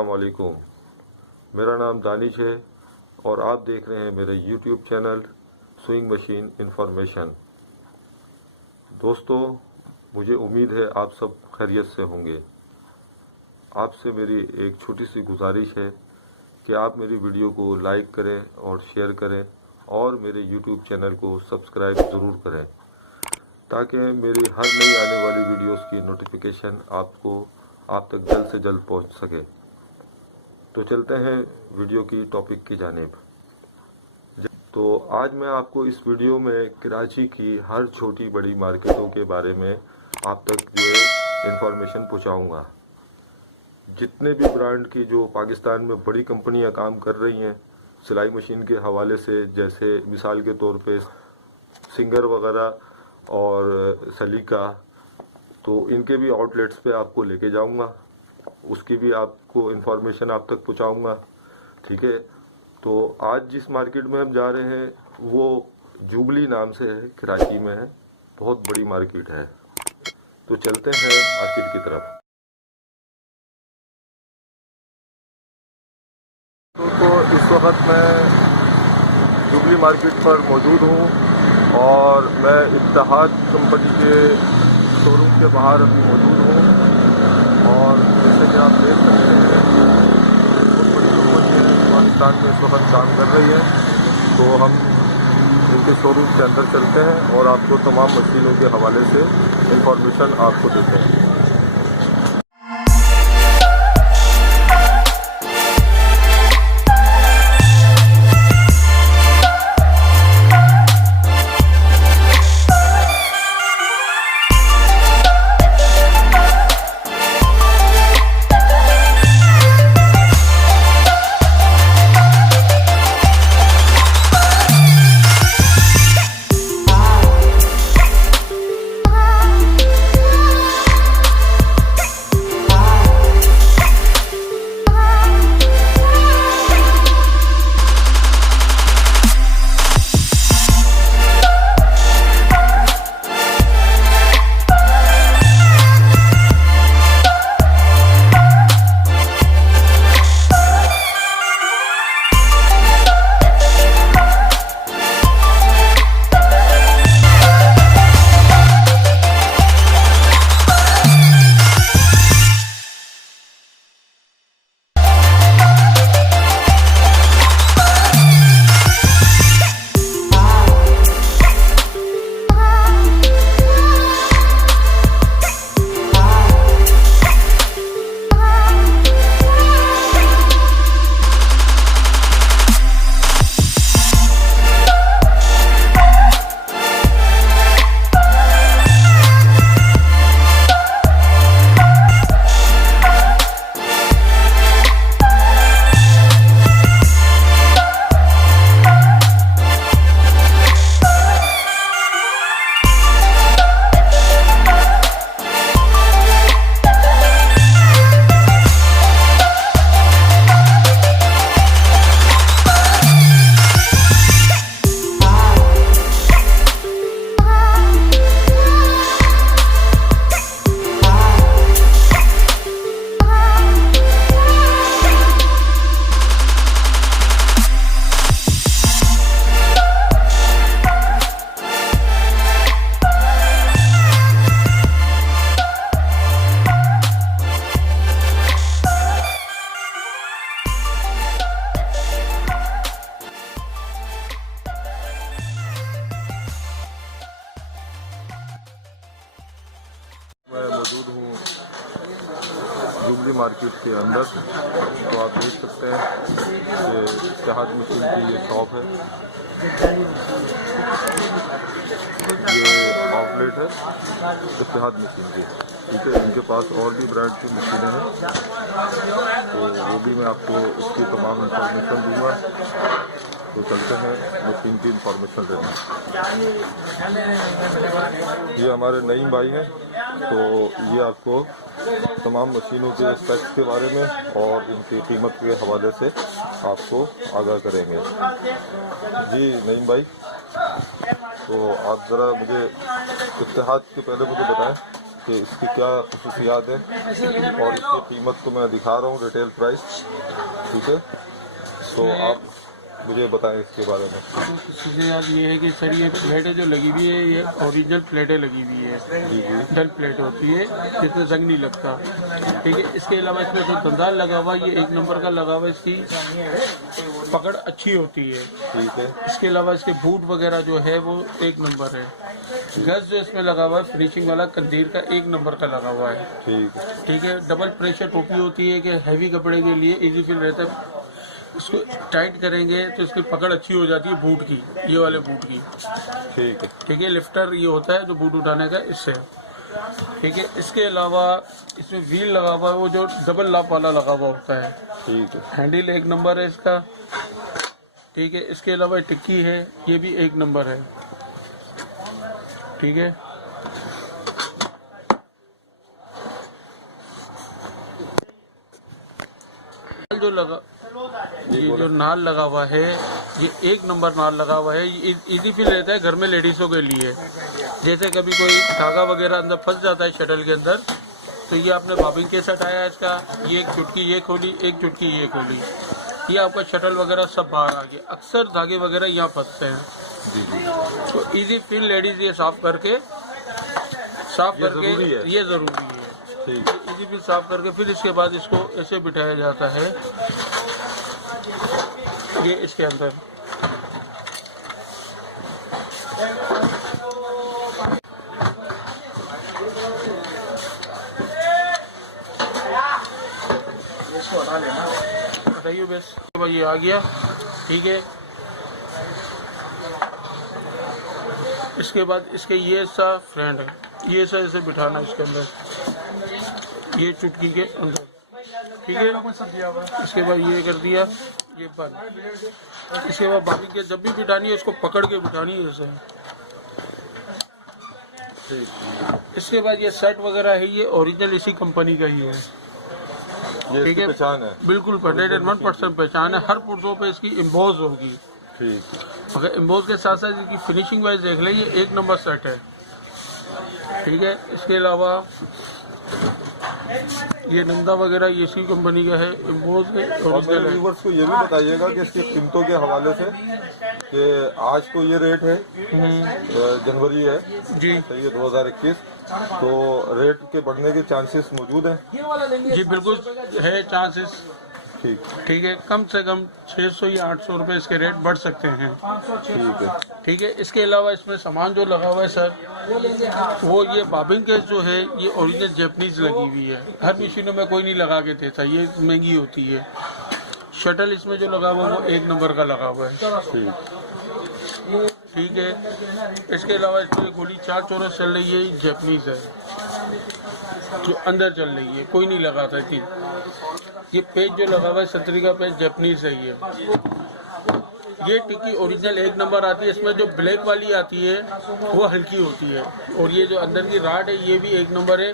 अस्सलाम वालेकुम। मेरा नाम दानिश है और आप देख रहे हैं मेरे YouTube channel swing machine information. दोस्तों, मुझे उम्मीद है आप सब खैरियत से होंगे। आपसे मेरी एक छोटी सी गुजारिश है कि आप मेरी वीडियो को लाइक करें और शेयर करें और मेरे YouTube चैनल को सब्सक्राइब ज़रूर करें ताकि मेरी हर नई आने वाली वीडियोस की नोटिफिकेशन आप तक जल्द से जल्द पहुंच सके। तो चलते हैं वीडियो की टॉपिक की जानिब। तो आज मैं आपको इस वीडियो में कराची की हर छोटी बड़ी मार्केटों के बारे में आप तक जो है इंफॉर्मेशन पहुंचाऊंगा। जितने भी ब्रांड की जो पाकिस्तान में बड़ी कंपनियां काम कर रही हैं सिलाई मशीन के हवाले से, जैसे मिसाल के तौर पे सिंगर वगैरह और सलीका, तो इनके भी आउटलेट्स पे आपको लेके जाऊंगा, उसकी भी आपको इंफॉर्मेशन आप तक पहुंचाऊंगा। ठीक है, तो आज जिस मार्केट में हम जा रहे हैं वो जुबली नाम से है, कराची में है, बहुत बड़ी मार्केट है। तो चलते हैं मार्केट की तरफ। तो इस वक्त मैं जुबली मार्केट पर मौजूद हूँ और मैं इत्तेहाद कंपनी के शोरूम के बाहर अभी मौजूद हूँ और जैसे कि आप देख सकते हैं बहुत बड़ी कंपनी पाकिस्तान में इस वक्त काम कर रही है। तो हम इनके शोरूम के अंदर चलते हैं और आपको तमाम मशीनों के हवाले से इंफॉर्मेशन आपको देते हैं। मौजूद हूँ जुबली मार्केट के अंदर। तो आप देख सकते हैं कि इत्तेहाद मशीन की ये शॉप है, ये आउटलेट है इत्तेहाद मशीन की। ठीक है, इनके पास और भी ब्रांड की मशीनें हैं, तो वो भी मैं आपको उसकी तमाम इंफॉर्मेशन दूंगा। तो चलते हैं मशीन की इंफॉर्मेशन देना। ये हमारे नईम भाई हैं, तो ये आपको तमाम मशीनों के स्पेक्स के बारे में और इनकी कीमत के हवाले से आपको आगाह करेंगे। जी नईम भाई, तो आप ज़रा मुझे इत्तेहाद के पहले मुझे बताएं कि इसकी क्या खसूसियात है और इसकी कीमत को मैं दिखा रहा हूँ, रिटेल प्राइस। ठीक है, तो आप मुझे बताएं इसके बारे में। खसूसियात ये है कि सर ये प्लेटें जो लगी हुई है ये ओरिजिनल प्लेटें लगी हुई है, डल प्लेट होती है जिसमें जंग नहीं लगता। ठीक है, इसके अलावा इसमें जो दंदाल लगा हुआ ये 1 नंबर का लगा हुआ, इसकी पकड़ अच्छी होती है। ठीक है, इसके अलावा इसके बूट वगैरह जो है वो 1 नंबर है। गज जो इसमें लगा हुआ है फिनिशिंग वाला कंदीर का 1 नंबर का लगा हुआ है। ठीक है, डबल प्रेशर टोपी होती है कि हैवी कपड़े के लिए इजी फील रहता है। इसको टाइट करेंगे तो इसकी पकड़ अच्छी हो जाती है बूट की, ये वाले बूट की। ठीक है, लिफ्टर ये होता है जो बूट उठाने का, इससे। ठीक है, इसके अलावा इसमें व्हील लगा हुआ है वो जो डबल लाप वाला लगा हुआ होता है। ठीक है, हैंडल 1 नंबर है इसका। ठीक है, इसके अलावा टिक्की है, ये भी 1 नंबर है। ठीक है, जो लगा ये जो नाल लगा हुआ है ये 1 नंबर नाल लगा हुआ है। ये इजी फील रहता है घर में लेडीज़ों के लिए। जैसे कभी कोई धागा वगैरह अंदर फंस जाता है शटल के अंदर, तो ये आपने बॉबिंग के साथ आया इसका, ये एक चुटकी ये खोली, एक चुटकी ये खोली, ये आपका शटल वगैरह सब बाहर आ गया। अक्सर धागे वगैरह यहाँ फंसते हैं, तो इजी फील लेडीज़ ये साफ करके ये ज़रूरी है। इजी फील साफ करके फिर इसके बाद इसको ऐसे बिठाया जाता है ये इसके अंदर। बताइए बस भाई ये आ गया। ठीक है, इसके बाद इसके ये सा फ्रेंड है, ये सा इसे बिठाना इसके अंदर, ये चुटकी के अंदर। ठीक है, इसके बाद ये कर दिया, ये बंद। इसके बाद बाकी के जब भी बिठानी है इसको पकड़ के बिठानी है ऐसे। इसके बाद ये सेट वगैरह है ये ओरिजिनल इसी कंपनी का ही है। ठीक है, पहचान है बिल्कुल 100% पहचान है। हर पुर्जों पे इसकी इम्बोज होगी। ठीक, अगर इम्बोज के साथ साथ इसकी फिनिशिंग वाइज देख लें ये 1 नंबर सेट है। ठीक है, इसके अलावा ये नंदा वगैरह ये इसी कंपनी का है, इम्बोज है, ओरिजिनल है। व्यूअर्स को ये भी बताइएगा कि इसकी कीमतों के हवाले से कि आज तो ये रेट है, जनवरी है जी, सही है 2021, तो रेट के बढ़ने के चांसेस मौजूद हैं? जी बिल्कुल है चांसेस। ठीक है, कम से कम 600 या 800 रुपये इसके रेट बढ़ सकते हैं। ठीक है, ठीक है, इसके अलावा इसमें सामान जो लगा हुआ है सर वो ये बॉबिंग के जो है ये ओरिजिनल जैपनीज लगी हुई है। हर मशीनों में कोई नहीं लगा के देता, ये महंगी होती है। शटल इसमें जो लगा हुआ है वो 1 नंबर का लगा हुआ है। ठीक है, इसके अलावा इसमें गोली 4 चौरस चल रही है, जैपनीज है जो अंदर चल रही है, कोई नहीं लगाता थी। ये पेज जो लगा हुआ है 70 का पेज जैपनीज है ये टिक्की ओरिजिनल 1 नंबर आती है। इसमें जो ब्लैक वाली आती है वो हल्की होती है, और ये जो अंदर की राड है ये भी 1 नंबर है,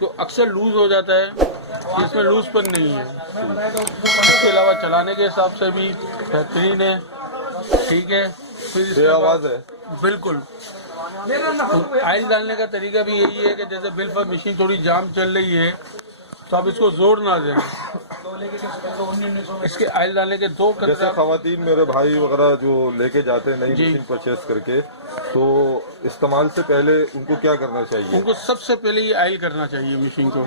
तो अक्सर लूज हो जाता है, इसमें लूजपन नहीं है। इसके अलावा चलाने के हिसाब से भी बेहतरीन है। ठीक है, फिर आवाज़ है बिल्कुल। तो आयल डालने का तरीका भी यही है कि जैसे बिल पर मशीन थोड़ी जाम चल रही है तो आप इसको जोर ना दें। इसके आयल डालने के 2 कतरे, जैसे खवातीन मेरे भाई वगैरह जो लेके जाते हैं नई मशीन परचेस करके, तो इस्तेमाल से पहले उनको क्या करना चाहिए? उनको सबसे पहले ये आयल करना चाहिए मशीन को।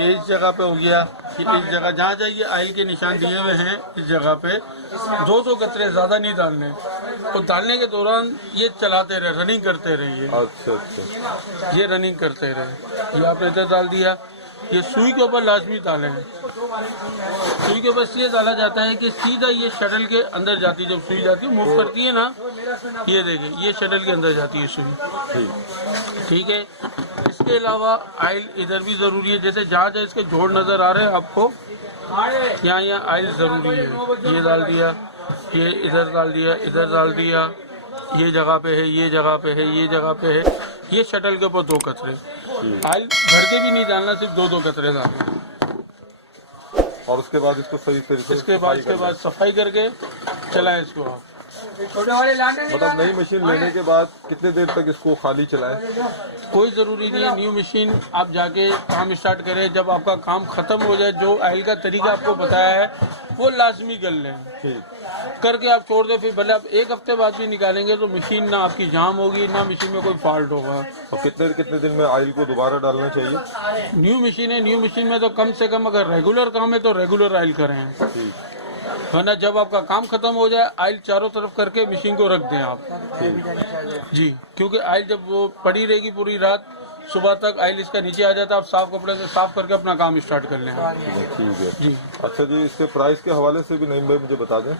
ये इस जगह पे हो गया, कि इस जगह जहाँ जाइए आयल के निशान दिए हुए हैं, इस जगह पे 2 कतरे ज़्यादा नहीं डालने, तो डालने के दौरान ये चलाते रहे, रनिंग करते रहिए। अच्छा, ये रनिंग करते रहे। ये आपने इधर डाल दिया, ये सुई के ऊपर लाजमी डालें। सुई के ऊपर इसलिए डाला जाता है कि सीधा ये शटल के अंदर जाती है, जब सुई जाती है मूव करती है ना, ये देखिए ये शटल के अंदर जाती है सुई। ठीक है, इसके अलावा आयल इधर भी ज़रूरी है, जैसे जहाँ जहाँ इसके जोड़ नज़र आ रहे हैं आपको यहाँ आयल ज़रूरी है। ये डाल दिया, ये इधर डाल दिया, इधर डाल दिया, ये जगह पे है, ये जगह पे है, ये जगह पे है। ये शटल के ऊपर 2 कतरे, आयल भर के भी नहीं डालना, सिर्फ 2 कतरे डालना। और उसके बाद इसको सही तरीके से इसके बाद सफाई करके चलाएं इसको आप। मतलब नई मशीन लेने के बाद कितने देर तक इसको खाली चलाएं? कोई ज़रूरी नहीं है, न्यू मशीन आप जाके काम स्टार्ट करें, जब आपका काम ख़त्म हो जाए जो ऑयल का तरीका आपको बताया है वो लाजमी कर लें, ठीक करके आप छोड़ दें। फिर भले आप एक हफ्ते बाद भी निकालेंगे तो मशीन ना आपकी जाम होगी ना मशीन में कोई फॉल्ट होगा। और कितने दिन में ऑयल को दोबारा डालना चाहिए? न्यू मशीन है, न्यू मशीन में तो कम से कम अगर रेगुलर काम है तो रेगुलर ऑयल करें, ठीक, वरना जब आपका काम खत्म हो जाए ऑयल चारों तरफ करके मशीन को रख दें आप जी, क्योंकि ऑयल जब वो पड़ी रहेगी पूरी रात, सुबह तक ऑयल इसका नीचे आ जाता है, आप साफ कपड़े से साफ करके अपना काम स्टार्ट कर लें। ठीक है जी। अच्छा जी, इसके प्राइस के हवाले से भी नईम भाई मुझे बता दें।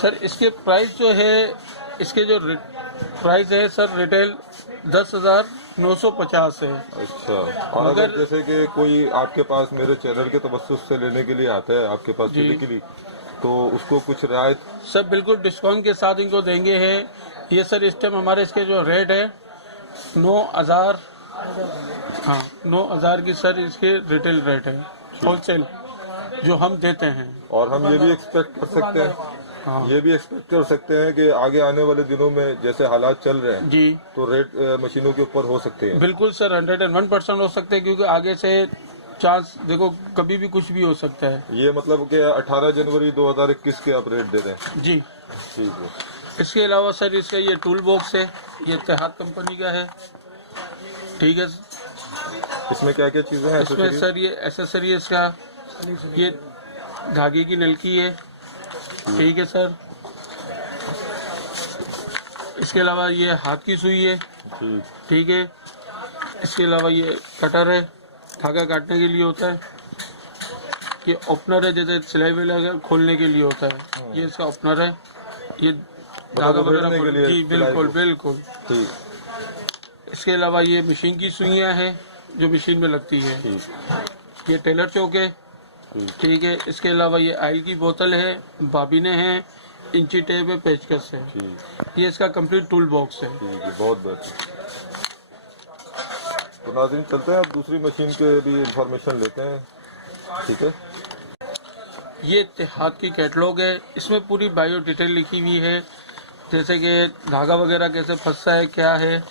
सर इसके प्राइस जो है, इसके जो प्राइस है सर रिटेल 10,950 है। अच्छा, और अगर जैसे कि कोई आपके पास मेरे चैनल के तवज्जुह से लेने के लिए आता है आपके पास फिजिकली, तो उसको कुछ रियायत? सब बिल्कुल डिस्काउंट के साथ इनको देंगे है। ये सर इस टाइम हमारे इसके जो रेट है 9,000, हाँ 9,000 की सर इसके रिटेल रेट है, होलसेल जो हम देते हैं। और हम ये भी एक्सपेक्ट कर सकते हैं, हाँ ये भी एक्सपेक्ट कर सकते हैं कि आगे आने वाले दिनों में जैसे हालात चल रहे हैं जी, तो रेट मशीनों के ऊपर हो सकते हैं? बिल्कुल सर 101% हो सकते हैं, क्योंकि आगे से चांस देखो कभी भी कुछ भी हो सकता है। ये मतलब कि 18 जनवरी 2021 के आप रेट दे रहे हैं? जी ठीक है। इसके अलावा सर इसका ये टूल बॉक्स है, ये इत्तेहाद कंपनी का है, ठीक है। इसमें क्या क्या चीजें हैं? इसमें सर ये एसेसरी इसका, ये धागे की नलकी है, ठीक है सर। इसके अलावा ये हाथ की सुई है, ठीक है। इसके अलावा ये कटर है, धागा काटने के लिए होता है। ये ओपनर है, जैसे सिलाई वगैरह खोलने के लिए होता है, ये इसका ओपनर है। ये धागा वगैरह के लिए? जी बिल्कुल बिल्कुल। ठीक। इसके अलावा ये मशीन की सुइयां हैं जो मशीन में लगती है, ये टेलर चौक है, ठीक है। इसके अलावा ये ऑयल की बोतल है, बाबिने हैं, इंची टेप है, पेचकस है। ये इसका कंप्लीट टूल बॉक्स है। बहुत बेहतर। तो नाज़रीन चलते हैं, अब दूसरी मशीन के भी इंफॉर्मेशन लेते हैं, ठीक है। ये इत्तेहाद की कैटलॉग है, इसमें पूरी बायो डिटेल लिखी हुई है, जैसे कि धागा वगैरह कैसे फंसता है, क्या है,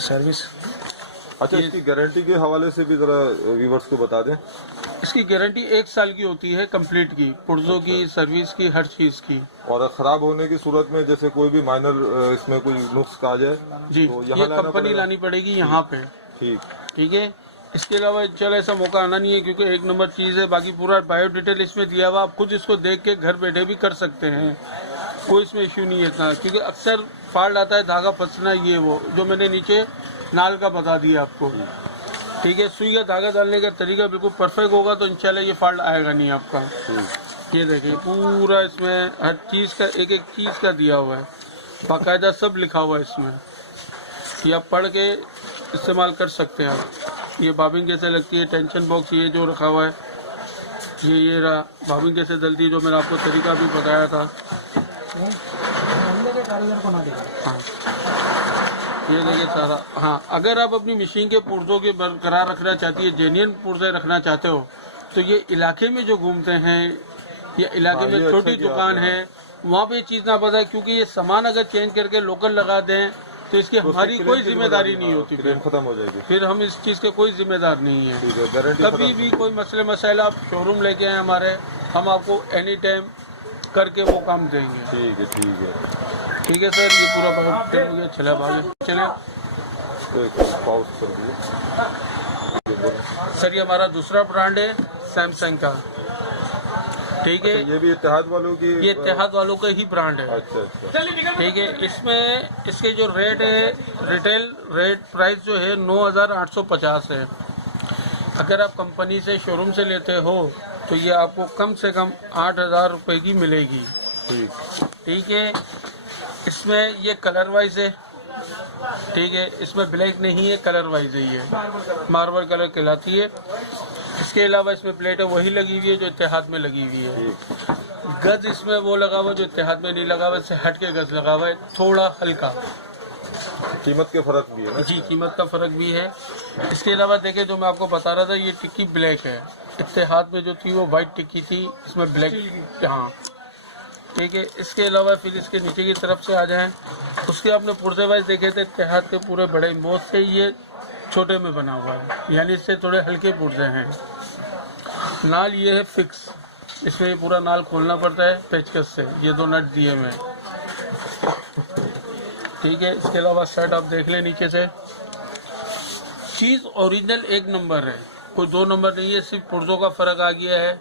सर्विस। अच्छा, इसकी गारंटी के हवाले से भी जरा व्यूवर्स को बता दें। इसकी गारंटी 1 साल की होती है कंप्लीट की, पुर्जों की, सर्विस की, हर चीज़ की। और खराब होने की सूरत में जैसे कोई भी माइनर इसमें कोई नुक्स आ जाए जी, तो ये कंपनी लानी पड़ेगी यहाँ पे, ठीक है। इसके अलावा चल ऐसा मौका आना नहीं है, क्योंकि 1 नंबर चीज़ है। बाकी पूरा बायो डिटेल इसमें दिया हुआ, आप खुद इसको देख के घर बैठे भी कर सकते हैं, कोई इसमें इश्यू नहीं है इतना। क्योंकि अक्सर फॉल्ट आता है, धागा फंसना, ये वो जो मैंने नीचे नाल का बता दिया आपको, ठीक है। सुई का धागा डालने का तरीका बिल्कुल परफेक्ट होगा तो इंशाल्लाह ये फॉल्ट आएगा नहीं आपका। ये देखिए पूरा इसमें हर चीज़ का एक एक चीज़ का दिया हुआ है, बाकायदा सब लिखा हुआ है इसमें, ये आप पढ़ के इस्तेमाल कर सकते हैं आप। ये बाबिंग कैसे लगती है, टेंशन बॉक्स ये जो रखा हुआ है, ये रहा बाबिंग कैसे डलती है, जो मैंने आपको तरीका भी बताया था। हाँ ये देखिए सारा। हाँ, अगर आप अपनी मशीन के पुर्जों के बरकरार रखना चाहती है, जेन्युइन पुर्जे रखना चाहते हो, तो ये इलाके में जो घूमते हैं या इलाके में छोटी दुकान है वहाँ पे ये चीज़ ना बताए, क्योंकि ये सामान अगर चेंज करके लोकल लगा दें तो इसकी हमारी कोई जिम्मेदारी नहीं होती, फिर खत्म हो जाएगी, फिर हम इस चीज़ के कोई जिम्मेदार नहीं है। कभी भी कोई मसले मसाइल आप शोरूम लेके आए हमारे, हम आपको एनी टाइम करके वो काम देंगे। ठीक है, ठीक है, ठीक है सर। ये पूरा हो गया, चले भागे चले सर। ये हमारा दूसरा ब्रांड है सैमसंग का, ठीक है। अच्छा, ये भी इत्तेहाद वालों की? ये इत्तेहाद वालों का ही ब्रांड है। अच्छा अच्छा, ठीक है। इसमें इसके जो रेट है, रिटेल रेट प्राइस जो है 9,850 है। अगर आप कंपनी से शोरूम से लेते हो तो ये आपको कम से कम 8,000 रुपये की मिलेगी, ठीक है। इसमें ये कलर वाइज है, ठीक है। इसमें ब्लैक नहीं है, कलर वाइज है, ये मार्बल कलर कहलाती है। इसके अलावा इसमें प्लेट है वही लगी हुई है जो इत्तेहाद में लगी हुई है। गज इसमें वो लगा हुआ जो इत्तेहाद में नहीं लगा हुआ, इससे हट के गज लगा हुआ है, थोड़ा हल्का। कीमत के फर्क भी है ना? जी, कीमत का फर्क भी है। इसके अलावा देखे जो मैं आपको बता रहा था, ये टिक्की ब्लैक है। इत्तेहाद में जो थी वो वाइट टिक्की थी, इसमें ब्लैक। हाँ, ठीक है। इसके अलावा फिर इसके नीचे की तरफ से आ जाएं, उसके आपने पुर्जे वाइज देखे थे इत्तेहाद के पूरे बड़े इम्बोज से, ये छोटे में बना हुआ है, यानी इससे थोड़े हल्के पुर्जे हैं। नाल ये है फिक्स, इसमें ये पूरा नाल खोलना पड़ता है पेचकस से, ये 2 नट दिए हुए हैं, ठीक है। इसके अलावा शर्ट आप देख लें नीचे से, चीज़ ओरिजिनल 1 नंबर है, कोई 2 नंबर नहीं है, सिर्फ पुर्जों का फ़र्क आ गया है।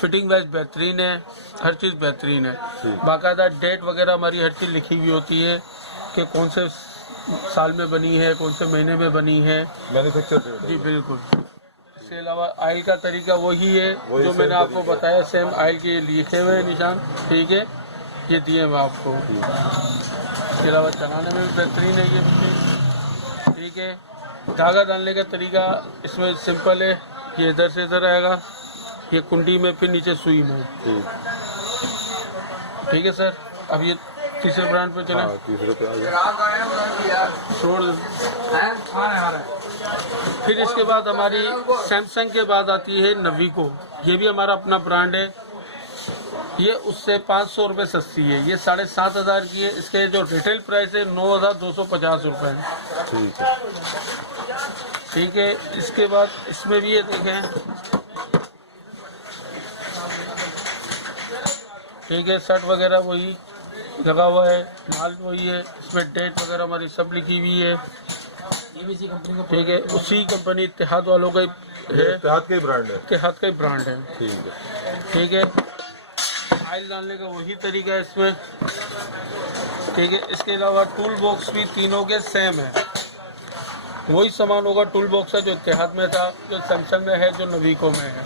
फिटिंग वाइज बेहतरीन है, हर चीज़ बेहतरीन है। बाकायदा डेट वगैरह हमारी हर चीज़ लिखी हुई होती है कि कौन से साल में बनी है, कौन से महीने में बनी है, मैन्युफैक्चर डेट। जी बिल्कुल। इसके अलावा आयल का तरीका वही है जो मैंने आपको बताया, सेम आयल के लिखे हुए निशान, ठीक है, ये दिए हुए आपको। इसके अलावा चलाने में भी बेहतरीन है ये मशीन, ठीक है। धागा डालने का तरीका इसमें सिंपल है, ये इधर से इधर आएगा, ये कुंडी में, फिर नीचे सुई में, ठीक है सर। अब ये तीसरे ब्रांड पे चला, तीसरे पे आ गया। छोड़ दो। फिर इसके बाद हमारी सैमसंग के बाद आती है नवीको, ये भी हमारा अपना ब्रांड है, ये उससे 500 रुपये सस्ती है, ये 7,500 की है। इसके जो रिटेल प्राइस है 9,250 रुपये, ठीक है। इसके बाद इसमें भी ये देखें, ठीक है, शर्ट वगैरह वही लगा हुआ है, माल वही है, इसमें डेट वगैरह हमारी सब लिखी हुई है, ठीक है। उसी कंपनी इत्तेहाद वालों का है, इत्तेहाद का ही ब्रांड है, इत्तेहाद का ही ब्रांड है, ठीक है, ठीक है। आयल डालने का वही तरीका है इसमें, ठीक है। इसके अलावा टूल बॉक्स भी तीनों के सेम है, वही सामान होगा, टूल बॉक्स है जो इत्तेहाद में था, जो सैमसंग में है, जो नवीको में है,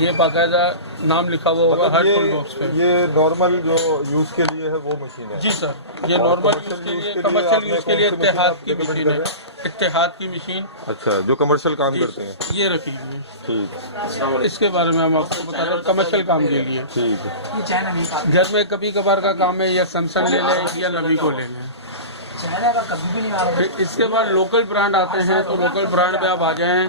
ये बाकायदा नाम लिखा हुआ होगा हर टूल बॉक्स पे। ये नॉर्मल जो यूज के लिए है वो मशीन है? जी सर, ये नॉर्मल यूज के लिए, कमर्शियल यूज के लिए इत्तेहाद की मशीन है, इत्तेहाद की मशीन। अच्छा, जो कमर्शियल काम करते हैं, ये रखी हुई है, ठीक। इसके बारे में हम आपको बता रहे हैं, कमर्शियल काम के लिए, ठीक है। घर में कभी कभार का काम है, या सैमसंग ले लें या नवीको ले लें। फिर इसके बाद लोकल ब्रांड आते हैं, तो लोकल ब्रांड पे आप आ जाएं,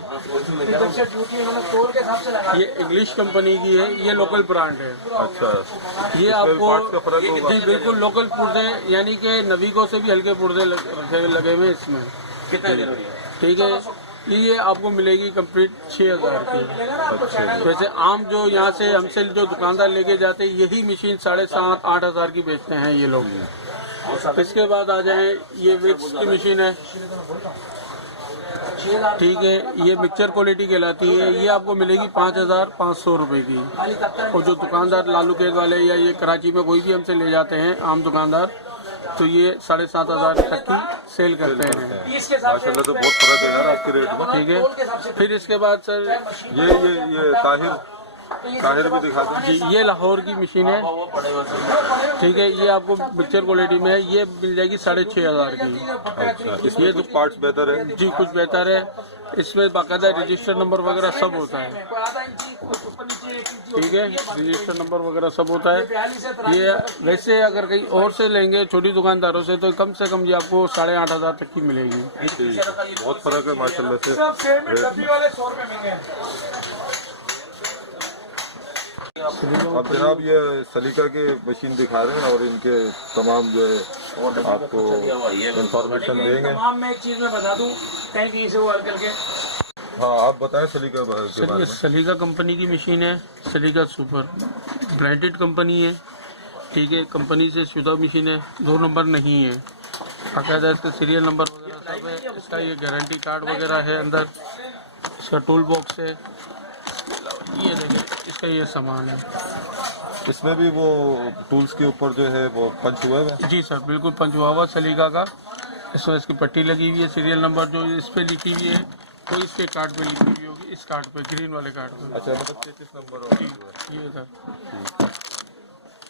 ये इंग्लिश कंपनी की है, ये लोकल ब्रांड है। अच्छा, ये आपको का फर्क होगा? जी बिल्कुल, लोकल पुर्जे, यानी कि नवीको से भी हल्के पुर्जे लगे हुए इसमें, ठीक है। ये आपको मिलेगी कंप्लीट 6,000 की। वैसे आम जो यहाँ से हमसे जो दुकानदार लेके जाते हैं, यही मशीन 7,500-8,000 की बेचते हैं ये लोग। इसके बाद आ जाएं, ये विक्स की मशीन है, ठीक है, ये मिक्सचर क्वालिटी कहलाती है, ये आपको मिलेगी 5,500 रुपये की। और जो दुकानदार लालू केक वाले या ये कराची में कोई भी हमसे ले जाते हैं आम दुकानदार, तो ये 7,500 तक की सेल करते हैं। माशाल्लाह, तो बहुत फर्क है यार आपके रेट में, ठीक है। फिर इसके बाद सर ये ताहिर भी दिखा जी, ये लाहौर की मशीन है, ठीक है, ये आपको मिक्सचर क्वालिटी में है, ये मिल जाएगी 6,500 की। अच्छा, इसमें कुछ पार्ट्स बेहतर है? जी कुछ बेहतर है, इसमें बाकायदा रजिस्टर नंबर वगैरह सब होता है, ठीक है, रजिस्टर नंबर वगैरह सब होता है। ये वैसे अगर कहीं और से लेंगे छोटी दुकानदारों से, तो कम से कम ये आपको 8,500 तक की मिलेगी। बहुत फर्क है माशाल्लाह से। अब जनाब ये सलीका के मशीन दिखा रहे हैं और इनके तमाम जो है आपको इंफॉर्मेशन देंगे। मैं एक चीज में बता दूं, कहीं से वो हल करके। हाँ, आप बताएं सलीका के बारे में। सलीका कंपनी की मशीन है, सलीका सुपर ब्रांडेड कंपनी है, ठीक है, कंपनी से शुदा मशीन है, 2 नंबर नहीं है, बाकायदा इसका सीरियल नंबर वगैरह सब है, इसका ये गारंटी कार्ड वगैरह है अंदर, इसका टूल बॉक्स है, ये देखिए इसका ये सामान है। इसमें भी वो टूल्स के ऊपर जो है वो पंच हुआ है? जी सर, बिल्कुल पंच हुआ हुआ सलीका का, इसमें इसकी पट्टी लगी हुई है, सीरियल नंबर जो इस पे लिखी हुई है, तो इसके कार्ड पे लिखी हुई होगी, इस कार्ड पे, ग्रीन वाले कार्ड पे। अच्छा, मतलब 33 नंबर ये सर,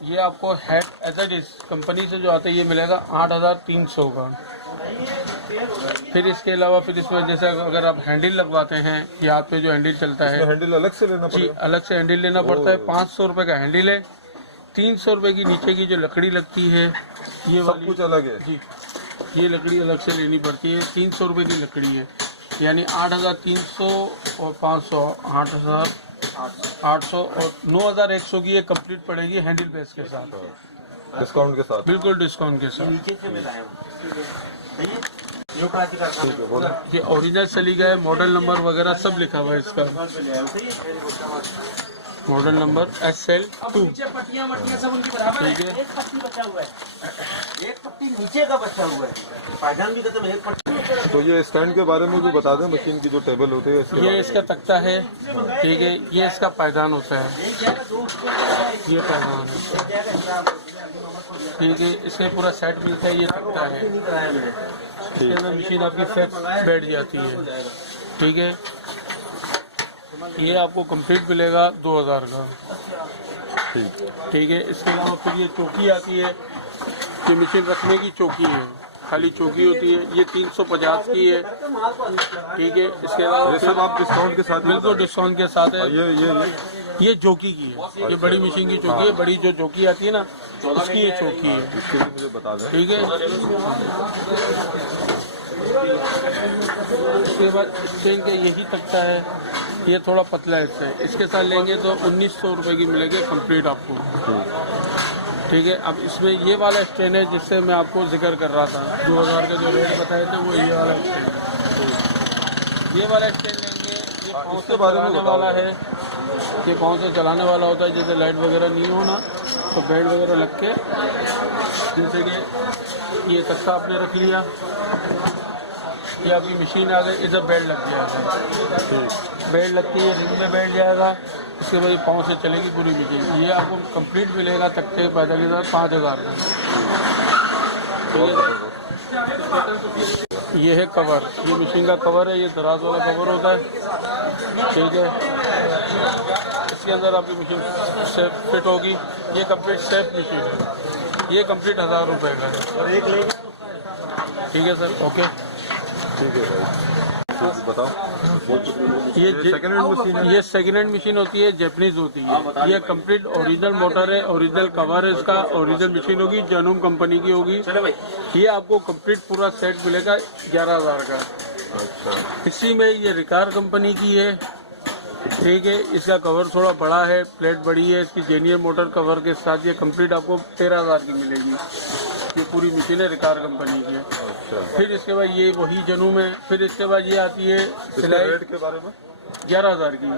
ये आपको head as it is company से जो आता है ये मिलेगा 8,300 का। फिर इसके अलावा फिर इसमें जैसे अगर आप हैंडल लगवाते हैं, ये हाथ पे जो हैंडल चलता है, हैंडल अलग से लेना जी अलग से हैंडल लेना पड़ता है, 500 रुपये का हैंडल है, 300 रुपये की नीचे की जो लकड़ी लगती है, ये सब कुछ अलग है जी, ये लकड़ी अलग से लेनी पड़ती है, 300 रुपये की लकड़ी है, यानी 8,300 और 500 8,000 800 और 9100 की ये कंप्लीट पड़ेगी हैंडल बेस के साथ, डिस्काउंट के साथ। बिल्कुल डिस्काउंट के साथ। ठीक है, बोलो। ये ओरिजिनल चली गए, मॉडल नंबर वगैरह सब लिखा हुआ है इसका। Model number SL2। पट्टियां सब उनकी बराबर है। ठीक है। एक पट्टी बचा हुआ है, एक पट्टी नीचे का बचा हुआ है, पायदान भी खत्म है, एक पट्टी। तो ये स्टैंड के बारे में भी बता दें, मशीन की जो टेबल होती है इसके ये इसका तख्ता है, ठीक है। ये इसका पायदान होता है, ये पायदान है, ठीक है। इसमें पूरा सेट मिलता है, ये तख्ता है। इसके अंदर मशीन आपकी फिक्स बैठ जाती है, ठीक है। ये आपको कंप्लीट मिलेगा 2000 का, ठीक है। इसके अलावा फिर ये चौकी आती है, ये मशीन रखने की चौकी है, खाली चौकी होती है। ये 350 की है, ठीक है। इसके अलावा ये सब आप डिस्काउंट के साथ, बिल्कुल डिस्काउंट के साथ है। ये चौकी की है, ये बड़ी मशीन की चौकी है, बड़ी जो चौकी आती है ना उसकी ये चौकी है, इसके लिए मुझे बता दें। ठीक है। उसके बाद चेन के यही तख्ता है, ये थोड़ा पतला है इससे, इसके साथ लेंगे तो 1900 रुपये की मिलेगी कंप्लीट आपको, ठीक है। अब इसमें ये वाला स्टैंड है जिससे मैं आपको जिक्र कर रहा था, 2000 के जो रेट बताए थे वो ये वाला स्टैंड है। ये वाला स्टैंड लेंगे, ये पाँव से चलाने वाला है, ये पाँव से चलाने वाला होता है। जैसे लाइट वगैरह नहीं हो ना तो बेड वगैरह लग के, जैसे कि ये तख्ता आपने रख लिया, ये आपकी मशीन आ गई, इधर बेड लग जाएगा, बेड लगती है, रिंग में बैठ जाएगा। इसके बाद पाँव से चलेगी पूरी मशीन। ये आपको कंप्लीट मिलेगा तख्ते के पैदा के साथ 5000 का। ये है कवर, ये मशीन का कवर है, ये दराज वाला कवर होता है, ठीक है। इसके अंदर आपकी मशीन सेफ फिट होगी। ये कंप्लीट सेफ मशीन है, ये कंप्लीट 1000 रुपये का है, ठीक है सर। ओके, ठीक है भाई, तो बताओ। ये सेकंड हैंड मशीन है, ये सेकेंड हैंड मशीन होती है, जैपनीज होती है। ये कंप्लीट ओरिजिनल मोटर है, ओरिजिनल कवर है इसका, ओरिजिनल मशीन होगी, जनूम कंपनी की होगी। ये आपको कंप्लीट पूरा सेट मिलेगा 11000 का। अच्छा, इसी में ये रिकार कंपनी की है, ठीक है। इसका कवर थोड़ा बड़ा है, प्लेट बड़ी है इसकी, जेनियर मोटर कवर के साथ ये कंप्लीट आपको 13000 की मिलेगी। ये पूरी मशीन है रिकार कंपनी की है। फिर इसके बाद ये वही जनूम है। फिर इसके बाद ये आती है सिलाई, रेट के बारे में 11000 की है।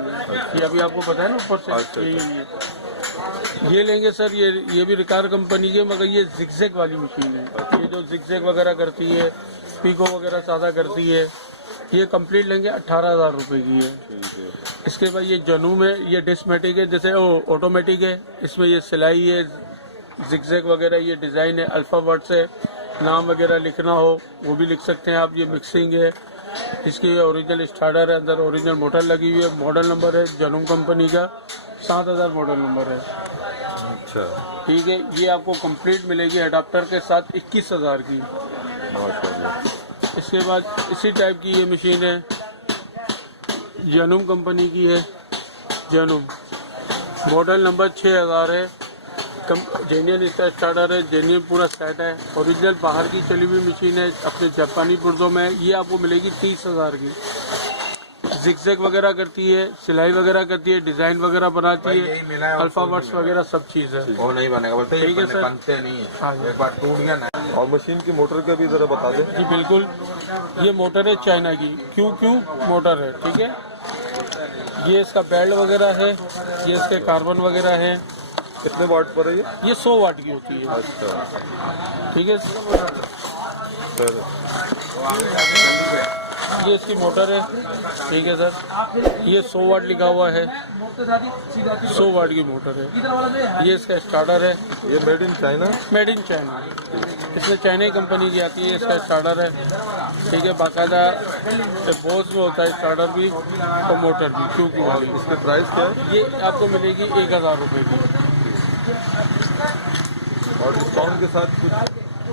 ये अभी आपको पता है ना ऊपर से, यही है। ये लेंगे सर, ये भी रिकार कंपनी की है, मगर ये जिगजैग वाली मशीन है। ये जो जिगजैग वगैरह करती है, पीको वगैरह सादा करती है, ये कंप्लीट लेंगे 18000 रुपये की है। इसके बाद ये जनूम है, ये डिस्मेटिक है, जैसे ऑटोमेटिक है। इसमें ये सिलाई है, जिगजैग वगैरह ये डिज़ाइन है, अल्फ़ावर्ड से नाम वगैरह लिखना हो वो भी लिख सकते हैं आप। ये मिक्सिंग है, इसकी ओरिजिनल स्टार्टर है, अंदर ओरिजिनल मोटर लगी हुई है। मॉडल नंबर है जनूम कंपनी का 7000 मॉडल नंबर है, अच्छा, ठीक है। ये आपको कंप्लीट मिलेगी अडाप्टर के साथ 21000 की। इसके बाद इसी टाइप की ये मशीन है, जनूम कंपनी की है, जनूम मॉडल नंबर 6000 है, जेनियन इसका स्टार्टर है, जेनियन पूरा सेट है, ओरिजिनल बाहर की चली हुई मशीन है, अपने जापानी पुर्जों में। ये आपको मिलेगी 30000 की। जिगजैग वगैरह करती है, सिलाई वगैरह करती है, डिजाइन वगैरह बनाती है, अल्फावर्ड्स वगैरह सब चीज़ है। वो नहीं बनेगा, बोलते ठीक है सर, बनते नहीं है, हाँ जी। एक बार टूट गया ना। और मशीन की मोटर का भी जरा बता दें। जी बिल्कुल, ये मोटर है चाइना की, क्यू मोटर है, ठीक है। ये इसका बेल्ट वगैरह है, ये इसके कार्बन वगैरह है। कितने वाट पर है ये 100 वाट की होती है, अच्छा ठीक है सर। ये इसकी मोटर है, ठीक है सर। ये 100 वाट लिखा हुआ है, 100 वाट की मोटर है। ये इसका स्टार्टर है, ये made in China, made in China, इसमें चाइना कंपनी की आती है। इसका स्टार्टर है, ठीक है, बाकायदा बोस में होता है स्टार्टर भी और मोटर भी, क्योंकि वाली। इसका प्राइस क्या है ये आपको मिलेगी 1000 रुपये की, और डिस्काउंट के साथ कुछ?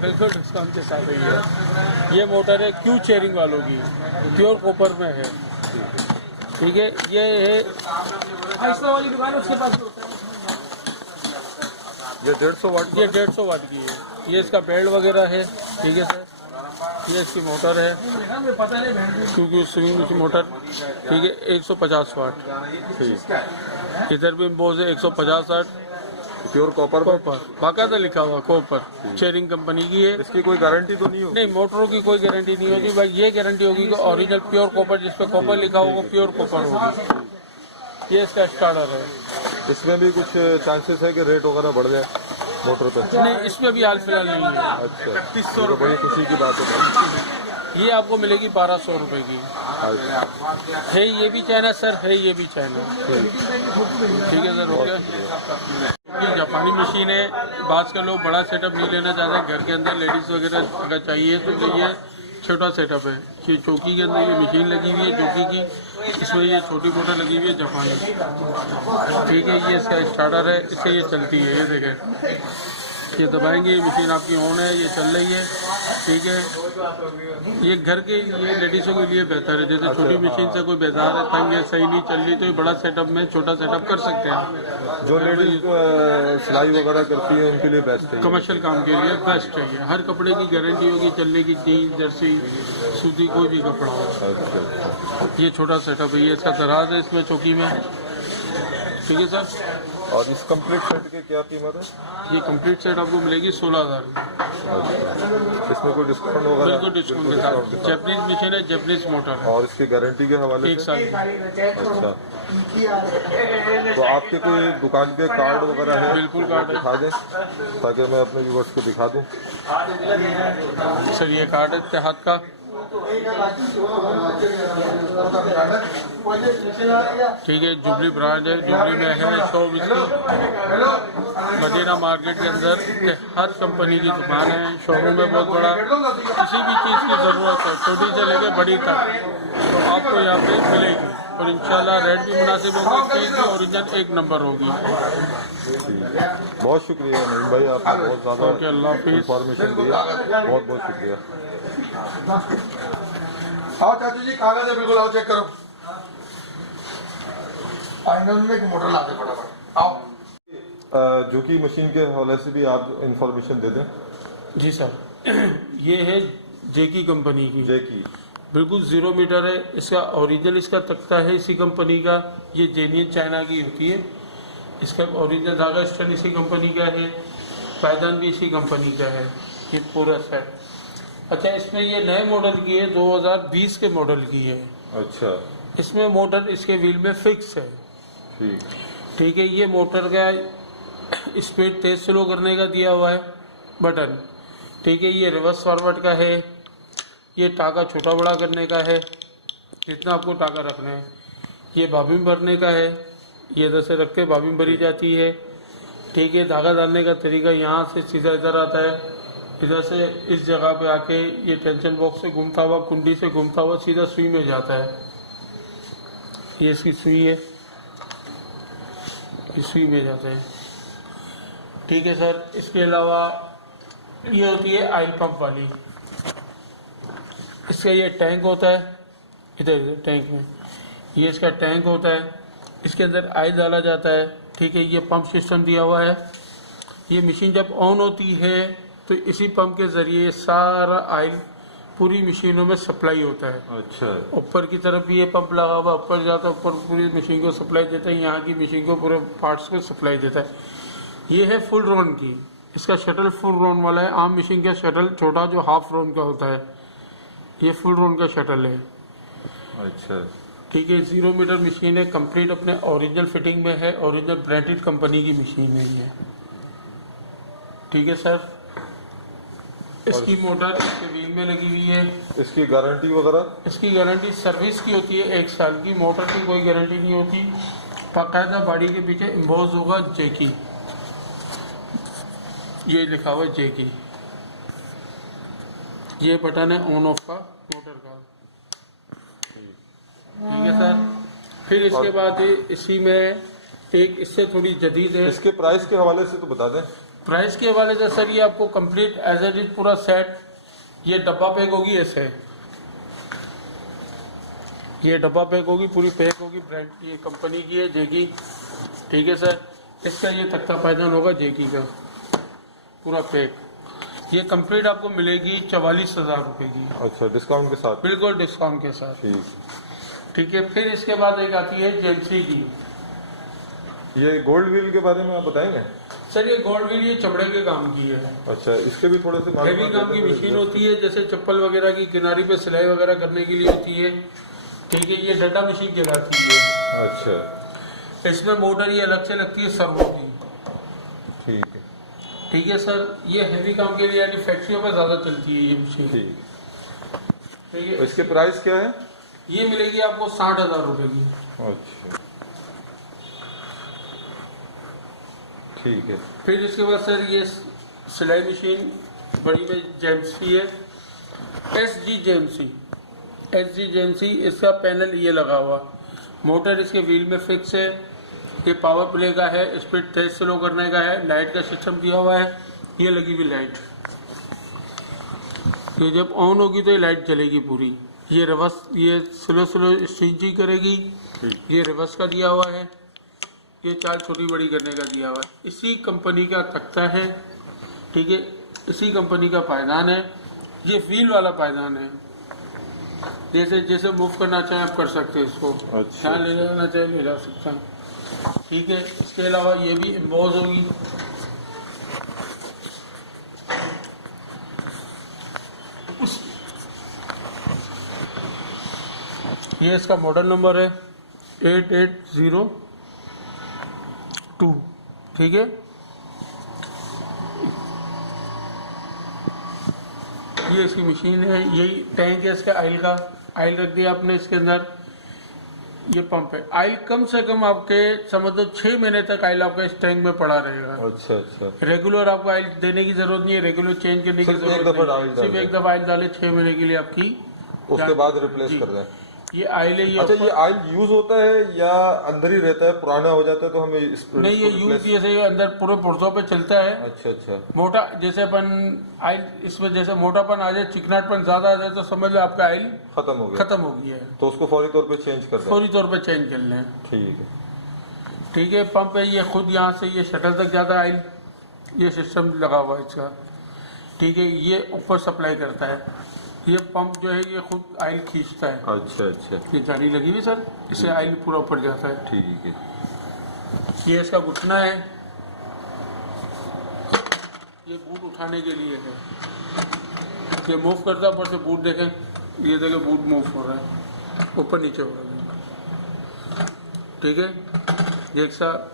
बिल्कुल डिस्काउंट के साथ ही है। ये मोटर है क्यू चेयरिंग वालों की, प्योर कॉपर में है, ठीक है। ये है वाली दुकान है, उसके पास भी होता है। ये 150 वाट, ये 150 वाट की है। ये इसका बेल्ट वगैरह है, ठीक है सर। ये इसकी मोटर है, पता नहीं क्योंकि स्विंग की मोटर, ठीक है, 150 वाट। ठीक। इधर भी इम्पोज है 150-60 प्योर कॉपर में? कॉपर, बाकायदा लिखा हुआ कॉपर, शेयरिंग कंपनी की है। इसकी कोई गारंटी तो नहीं होगी? नहीं, मोटरों की कोई गारंटी नहीं होगी भाई, ये गारंटी होगी कि ओरिजिनल प्योर कॉपर, जिस पे कॉपर लिखा होगा प्योर कॉपर होगी। ये इसका स्टार्टर है। इसमें भी कुछ चांसेस है कि रेट वगैरह बढ़ जाए मोटर पे? नहीं, इसमें भी हाल फिलहाल नहीं है। अच्छा, 3100 रुपये, बड़ी खुशी की बात है। ये आपको मिलेगी 1200 रुपए की। अच्छा, है ये भी चाइना सर, है ये भी चाइना। ठीक है सर, हो गया। ये जापानी मशीन है, बात का लोग बड़ा सेटअप नहीं लेना चाहते, घर के अंदर लेडीज वगैरह अगर चाहिए तो ये छोटा सेटअप है। ये चौकी के अंदर ये मशीन लगी हुई है चौकी की, इसमें ये छोटी मोटर लगी हुई है जापानी। ठीक है, ये इसका स्टार्टर है, इससे ये चलती है। ये देखें, ये दबाएंगे, ये मशीन आपकी ऑन है, ये चल रही है। ठीक है, ये घर के लिए लेडीज़ों के लिए बेहतर है। जैसे छोटी मशीन से कोई बेजार है, तंग है, सही नहीं चल रही, तो ये बड़ा सेटअप में छोटा सेटअप कर सकते हैं। जो लेडीज सिलाई वगैरह करती है उनके लिए बेस्ट है, कमर्शियल काम के लिए बेस्ट है। ये हर कपड़े की गारंटी होगी, चलने की, जीन्स, जर्सी, सूती, कोई भी कपड़ा हो। अच्छा, ये छोटा सेटअप है, ये इसका दराज है इसमें चौकी में। ठीक है सर। और इस कंप्लीट सेट की क्या कीमत है? ये कंप्लीट सेट आपको मिलेगी 16,000 की। इसमें कोई डिस्काउंट वगैरह? बिल्कुल डिस्काउंट के साथ। जापानीज मशीन है, जापानीज मोटर है। और इसकी गारंटी के हवाले 1 से? साल की। अच्छा, तो आपके कोई दुकान पे कार्ड वगैरह है? बिल्कुल कार्ड है। दिखा दें ताकि मैं अपने व्यूअर्स को दिखा दूं। सर ये कार्ड है इत्तेहाद का। ठीक है, जुबली ब्रांच है, जुबली में है शॉप इसकी, मदीना मार्केट के अंदर इत्तेहाद कंपनी की दुकान है। शोरूम है बहुत बड़ा। किसी भी चीज़ की ज़रूरत है, छोटी से लेकर बड़ी तक, तो आपको यहाँ पे मिलेगी। और इंशाल्लाह रेट भी मुनासिब होंगे, चीज़ भी ओरिजिनल 1 नंबर होगी। बहुत शुक्रिया नईम भाई, आपने बहुत ज़्यादा इंफॉर्मेशन दिया, बहुत बहुत शुक्रिया। आओ चाचू जी, कागज है बिल्कुल, आओ चेक करो। फाइनल में एक मोटर ला दे फटाफट, आओ। जो कि मशीन के हवाले से भी आप इंफॉर्मेशन दे दें। जी सर, ये है जेकी कंपनी की। जेकी बिल्कुल 0 मीटर है। इसका ओरिजिनल इसका तख्ता है इसी कंपनी का। ये जेन्युइन चाइना की होती है। इसका ओरिजिनल धागा स्टैंड इसी कंपनी का है, पायदान भी इसी कंपनी का है। ये पूरा सेट। अच्छा, इसमें ये नए मॉडल की है, 2020 के मॉडल की है। अच्छा, इसमें मोटर इसके व्हील में फिक्स है। ठीक है, ये मोटर का स्पीड तेज स्लो करने का दिया हुआ है बटन। ठीक है, ये रिवर्स फॉरवर्ड का है, ये टाका छोटा बड़ा करने का है, जितना आपको टाका रखना है। ये बाबिन भरने का है, ये इधर से रख के बाबिन भरी जाती है। ठीक है, धागा डालने का तरीका यहाँ से सीधा इधर आता है, इधर से इस जगह पे आके ये टेंशन बॉक्स से घूमता हुआ, कुंडी से घूमता हुआ सीधा सुई में जाता है। ये इसकी सुई है, इस सुई में जाता है। ठीक है सर, इसके अलावा ये होती है ऑयल पंप वाली। इसका ये टैंक होता है, इधर टैंक में ये इसका टैंक होता है, इसके अंदर ऑयल डाला जाता है। ठीक है, ये पंप सिस्टम दिया हुआ है। ये मशीन जब ऑन होती है तो इसी पंप के ज़रिए सारा ऑयल पूरी मशीनों में सप्लाई होता है। अच्छा, ऊपर की तरफ भी ये पंप लगा हुआ, ऊपर जाता है, ऊपर पूरी मशीन को सप्लाई देता है, यहाँ की मशीन को पूरे पार्ट्स को सप्लाई देता है। ये है फुल रोन की, इसका शटल फुल रोन वाला है। आम मशीन का शटल छोटा जो हाफ रोन का होता है, ये फुल रोन का शटल है। अच्छा, ठीक है, 0 मीटर मशीन है, कंप्लीट अपने ओरिजिनल फिटिंग में है, ओरिजिनल ब्रांडेड कंपनी की मशीन है ये। ठीक है सर, इसकी मोटर इसके व्हील में लगी हुई है। इसकी गारंटी वगैरह? इसकी गारंटी सर्विस की होती है 1 साल की, मोटर की कोई गारंटी नहीं होती। बाकायदा बाड़ी के पीछे इम्बोज होगा जेकी, ये लिखा हुआ है जेकी। ये बटन है ऑन ऑफ का मोटर का। ठीक है सर, फिर इसके बाद इसी में एक इससे थोड़ी जदीद है। इसके प्राइस के हवाले से तो बता दें। प्राइस के हवाले से सर, ये आपको कंप्लीट एज इट इज पूरा सेट, ये डब्बा पैक होगी ऐसे, ये डब्बा पैक होगी, पूरी पैक होगी, ब्रांड ये कंपनी की है जेकी। ठीक है सर, इसका ये तख्ता पायदान होगा जेकी का पूरा पैक। ये कंप्लीट आपको मिलेगी 44,000 रुपये की। अच्छा, डिस्काउंट के साथ? बिल्कुल डिस्काउंट के साथ। ठीक। ठीक है, फिर इसके बाद एक आती है जेंसी की। ये गोल्ड व्हील के बारे में आप बताएंगे? सर ये गोल्ड व्हील ये चमड़े के काम की है। अच्छा, इसके भी थोड़े से हैवी काम की मशीन होती है, जैसे चप्पल वगैरह की किनारी पे सिलाई वगैरह करने के लिए होती है। ठीक है, ये डंडा मशीन कहलाती है। अच्छा, इसमें मोटर ये अलग से लगती है सर्वो की। ठीक है। ठीक है सर, ये हैवी काम के लिए यानी फैक्ट्रियों में ज़्यादा चलती है ये मशीन। ठीक है, तो इसके प्राइस क्या है? ये मिलेगी आपको 60,000 रुपये की। अच्छा, ठीक है। फिर इसके बाद सर ये सिलाई मशीन बड़ी में जेएमसी है, एसजी जेएमसी। इसका पैनल ये लगा हुआ, मोटर इसके व्हील में फिक्स है। ये पावर प्ले का है, स्पीड तेज स्लो करने का है, लाइट का सिस्टम दिया हुआ है। ये लगी हुई लाइट, ये जब ऑन होगी तो ये लाइट जलेगी पूरी। ये रिवर्स, ये स्लो स्टिचिंग करेगी। ये रिवर्स का दिया हुआ है, ये चाल छोटी बड़ी करने का दिया हुआ है। इसी कंपनी का तख्ता है। ठीक है, इसी कंपनी का पायदान है। ये व्हील वाला पायदान है, जैसे जैसे मूव करना चाहें आप कर सकते हैं इसको। अच्छा, जहाँ ले जाना चाहे ले जा सकते हैं। ठीक है, इसके अलावा ये भी एम्बॉस होगी। ये इसका मॉडल नंबर है 8802। ठीक है, ये इसकी मशीन है। यही टैंक है इसका ऑयल का। ऑयल रख दिया आपने इसके अंदर। ये पंप है। ऑयल कम से कम आपके समझ लो 6 महीने तक ऑयल आपका इस टैंक में पड़ा रहेगा। अच्छा अच्छा। रेगुलर आपको ऑयल देने की जरूरत नहीं है, रेगुलर चेंज करने की जरूरत नहीं, सिर्फ एक दफा ऑयल डाले 6 महीने के लिए आपकी, उसके बाद रिप्लेस कर दें। ये ऑयल है। ये अच्छा, ये ऑयल यूज होता है या अंदर ही रहता है, पुराना हो जाता है तो हमें नहीं, ये यूज जैसे अंदर पूरे पुर्जों पे चलता है। अच्छा अच्छा। मोटा जैसे अपन ऑयल इसमें जैसे मोटापन आ जाए, चिकनाटपन ज्यादा आ जाए तो समझ लो आपका ऑयल खत्म हो गया है, तो उसको फौरी तौर पे चेंज कर दें। फौरी तौर पे चेंज कर लें। ठीक है। ठीक है, पंप है ये खुद यहाँ से ये शटल तक जाता है ऑयल, ये सिस्टम लगा हुआ है इसका। ठीक है, ये ऊपर सप्लाई करता है। ये पंप जो है ये खुद ऑयल खींचता है। अच्छा अच्छा। ये जाली लगी हुई सर, इससे ऑयल पूरा ऊपर जाता है। ठीक है। ये इसका घुटना है, ये बूट उठाने के लिए है। ये मूव करता है ऊपर से, बूट देखें, ये देखें बूट मूव हो रहा है, ऊपर नीचे हो रहा है। ठीक है, ये एक सा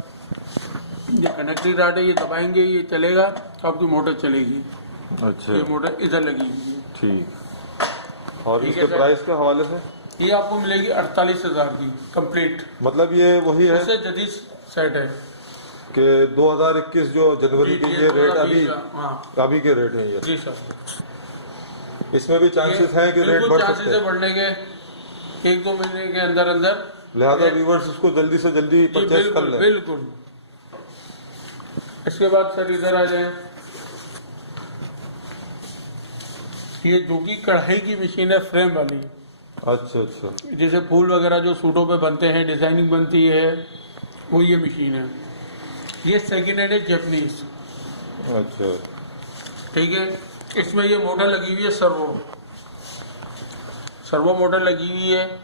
ये कनेक्टिंग रॉड है, ये दबाएंगे ये चलेगा तो आपकी मोटर चलेगी। अच्छा, ये मोटर इधर लगी हुई है। ठीक। और ठीक इसके है सर। प्राइस के हवाले से ये आपको मिलेगी 48,000 की कंप्लीट। मतलब ये वही है उससे जदीद सेट है कि 2021 जो जनवरी के ये रेट अभी के रेट है ये। जी सर। इसमें भी चांसेस हैं कि रेट बढ़ सकते हैं, बढ़ने के 1-2 महीने के अंदर अंदर। लिहाजा व्यूअर्स इसको जल्दी से जल्दी परचेस कर लें। बिल्कुल। इसके बाद सर इधर आ जाए, ये जो कि कढ़ाई की मशीन है, फ्रेम वाली। अच्छा अच्छा। जैसे फूल वगैरह जो सूटों पे बनते हैं, डिजाइनिंग बनती है, वो ये मशीन है। ये सेकेंड हैंड है, जापानीज। अच्छा। ठीक है, इसमें ये मोटर लगी हुई है, सर्वो मोटर लगी हुई है।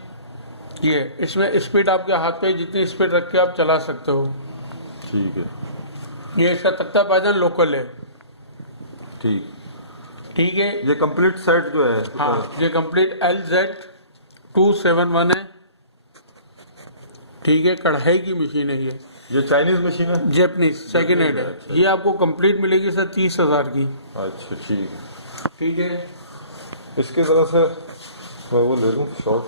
ये इसमें स्पीड आपके हाथ पे जितनी स्पीड रख के आप चला सकते हो। ठीक है। ये इसका तख्ता पायदान लोकल है। ठीक है, ये कंप्लीट सेट जो है, हाँ, ये कंप्लीट LZ271 है। ठीक है, कढ़ाई की मशीन है ये चाइनीज मशीन है, जापानीज सेकेंड हैंड है। अच्छा। ये आपको कंप्लीट मिलेगी सर 30,000 की। अच्छा ठीक है। ठीक है, इसके तरह से मैं वो ले लूँ शॉर्ट।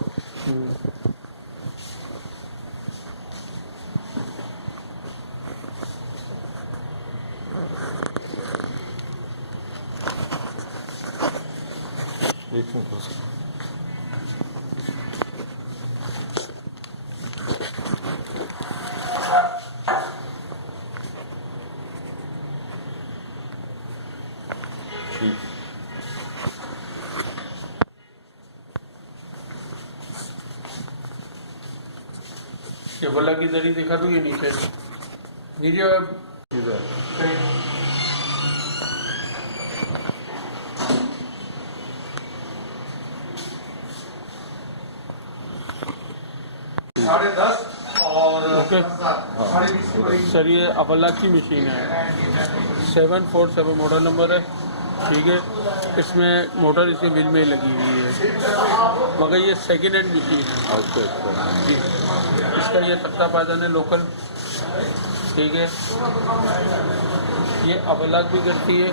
एक मिनट बस। ठीक। ये बोला की दरी दिखा दो, ये नीचे नीचे इधर 10:30 और ओके सर, ये अवलाक की मशीन है, 747 मॉडल नंबर है, ठीक है। इसमें मोटर इसके बिल में लगी हुई है, मगर ये सेकेंड हैंड मशीन है। अच्छा जी, इसका ये तख्ता पायदान है लोकल, ठीक है। ये अवलाक भी करती है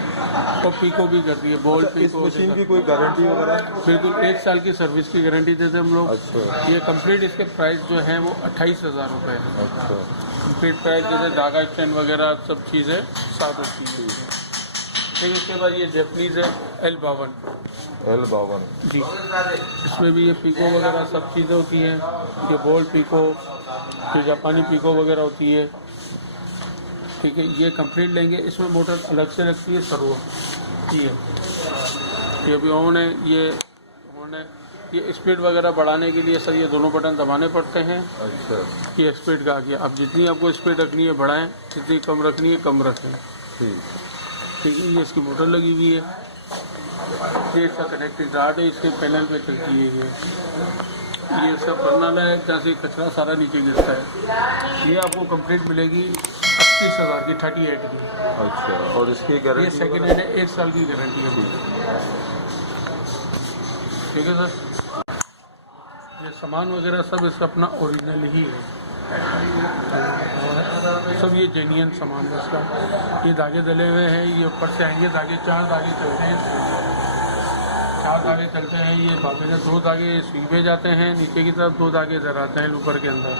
और पीको भी करती है, बॉल इस पीको। मशीन की कोई गारंटी वगैरह? बिल्कुल 1 साल की सर्विस की गारंटी देते हैं हम लोग। अच्छा ये कंप्लीट इसके प्राइस जो है वो 28,000 रुपये है। अच्छा कंप्लीट प्राइस जैसे धागा स्टैंड वगैरह सब चीज़ें साथ होती हैं। फिर उसके बाद ये जैपनीज़ है L52 L52 जी, इसमें भी ये पीको वगैरह सब चीज़ें होती हैं। ये बॉल पीको, फिर जापानी पीको वगैरह होती है, ठीक है। ये कंप्लीट लेंगे, इसमें मोटर अलग से लगती है सर्वो, ये भी ऑन है। ये स्पीड वगैरह बढ़ाने के लिए सर ये दोनों बटन दबाने पड़ते हैं। अच्छा ये स्पीड का आ गया, अब जितनी आपको स्पीड रखनी है बढ़ाएं, जितनी कम रखनी है कम रखें, ठीक है। ये इसकी मोटर लगी हुई है, ये इसका कनेक्टेड राड है, इसके पैनल पे चलती है। ये इसका बर्नल है जहाँ से कचरा सारा नीचे गिरता है। ये आपको कंप्लीट मिलेगी 38,000 की, 38 की। अच्छा, और इसकी ये गारंटी? सेकेंड हैंड है, 1 साल की गारंटी है, ठीक है सर। ये सामान वगैरह सब इसका अपना ओरिजिनल ही है, सब ये जेन्युइन सामान है इसका। ये धागे डले हुए हैं, ये ऊपर से आएंगे धागे, 4 धागे चलते हैं, 4 धागे चलते हैं। ये बाकी में 2 धागे स्विंग पे जाते हैं, नीचे की तरफ 2 धागे इधर आते हैं ऊपर के अंदर।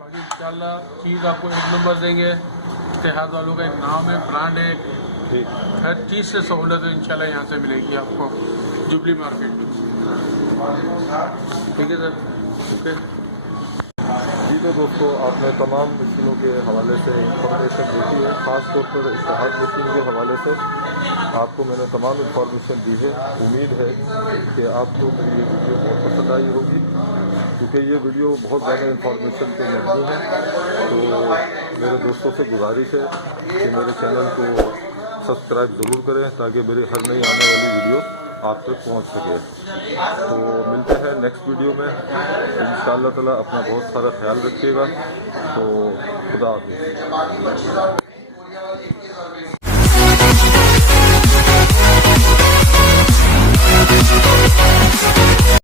बाकी इंशाल्लाह चीज़ आपको 1 नंबर देंगे। इत्तेहाद वालों का एक नाम है, ब्रांड है, हर चीज़ से सहूलत है इंशाल्लाह यहाँ से मिलेगी आपको जुबली मार्केट में, ठीक है सर। ओके जी, तो दोस्तों आपने तमाम मशीनों के हवाले से इंफॉर्मेशन देखी है, ख़ास तौर पर इत्तेहाद मशीन के हवाले से आपको मैंने तमाम इंफॉर्मेशन दी है। उम्मीद है कि आपको मेरी ये वीडियो बहुत पसंद आई होगी, क्योंकि ये वीडियो बहुत ज़्यादा इंफॉर्मेशन पे मबनी है। तो मेरे दोस्तों से गुजारिश है कि मेरे चैनल को सब्सक्राइब ज़रूर करें, ताकि मेरी हर नई आने वाली वीडियो आप तक पहुंच सके। तो मिलते हैं नेक्स्ट वीडियो में इंशाअल्लाह ताला। अपना बहुत सारा ख्याल रखिएगा। तो खुदा हाफिज़।